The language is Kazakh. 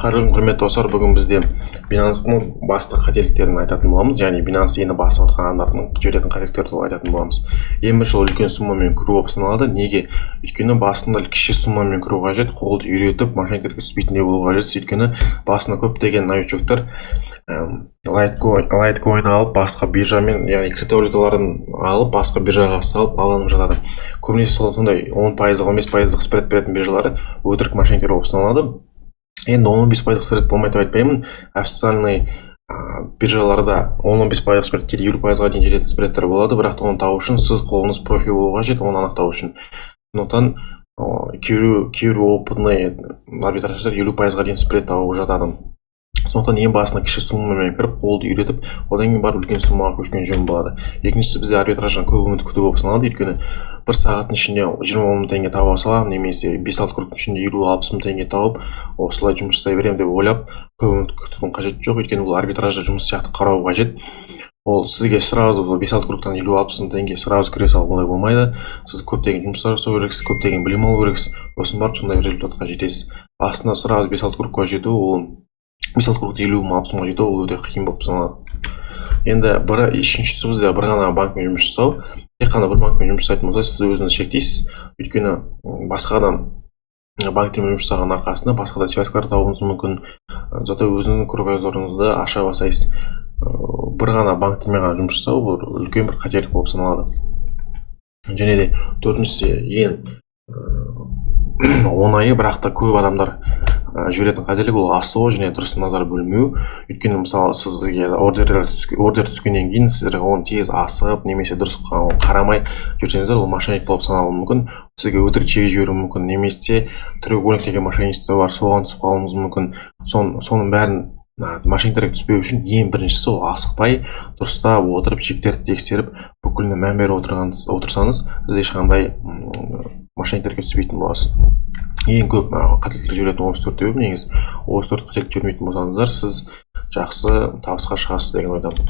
Қайырлы күн, құрметті достар, бүгін бізде Binance'ның басты қателіктерін айтатын боламыз, яғни Binance енді басып отқан адамдардың жіберетін қателіктері туралы айтатын боламыз. Ең бірінші, ол үлкен суммамен кіру болып саналады. Неге? Өйткені басында кіші суммамен кіру қажет, қолды үйретіп, мошенниктерге түспейтіндей болу қажет. Өйткені басында көптеген новичоктар лайткоин алып, басқа биржамен, яғни криптовалюталарын алып, басқа биржаға салып алынып жатады. Көбінесе сондай 10%, 15% спред беретін биржалары өтірік мошенниктер болып саналады. Енді 15% спред болмайды деп айтпаймын. Официальный биржаларда 10-15% спред кейде 50%-ға дейін жететін спредтер болады, бірақ оны табу үшін сіз қолыңыз профи болу қажет, оны анықтау үшін. Сондықтан кейбір опытный арбитраждар 50%-ға дейін спред тауып жатады. Сондықтан ең басына кіші суммамен кіріп, қолды үйретіп, одан кейін барып үлкен суммаға көшкен жөн болады. Екіншісі, бізде арбитраждан көп үміт күту болып саналады, өйткені бір сағаттың ішінде 20 мың теңге таба саламын, немесе 5-6 күннің ішінде 50-60 мың теңге тауып, осылай жұмыс жасай беремін деп ойлап, көп үміт күтудің қажеті жоқ, өйткені бұл арбитражда жұмыс сияқты қарау қажет. Ол сізге сразу 5-6 күндіктен 50-60 мың теңге сразу кіре салу оңай болмайды. Сіз көптеген жұмыстар жасау керексіз, көптеген білім алу керексіз, сосын барып сондай результатқа жетесіз. Басында сразу 5-6 күндікке жету, ол 5-6 күндікте 50 мың 60 мыңға жету, ол өте қиын болып саналады. Енді үшіншісі, бізде бір ғана банкпен жұмыс жасау. Тек қана бір банкпен жұмыс жасайтын болса, сіз өзіңізді шектейсіз. Өйткені басқадан банктермен жұмыс жасаған арқасында басқа да связкалар табуыңыз мүмкін. Зато өзіңіздің кругозорыңызды аша бастайсыз. Бір ғана банктермен ғана жұмыс жасау бұл үлкен бір қателік болып саналады. Және де төртіншісі, ең оңайы, бірақ та көп адамдар жіберетін қателік, ол асығу және дұрыс назар бөлмеу. Өйткені мысалы сізге ордер түскеннен кейін сіздерге оны тез асығып немесе дұрыс қарамай жүрсеңіздер, ол мошенник болып саналуы мүмкін. Сізге өтірік чек жіберуі мүмкін, немесе треугольник деген мошенничество бар, соған түсіп қалуыңыз мүмкін. Соның бәрін мошенниктерге түспеу үшін ең біріншісі ол асықпай, дұрыстап отырып, чектерді тексеріп, бүкіліне мән беріп отырсаңыз, сіз ешқандай мошенниктерге түспейтін боласыз. Ең көп қателіктер жіберетін 34 негіз. 34 қателік жібермейтін болсаңыздар, сіз жақсы табысқа шығасыз деген ойдамын.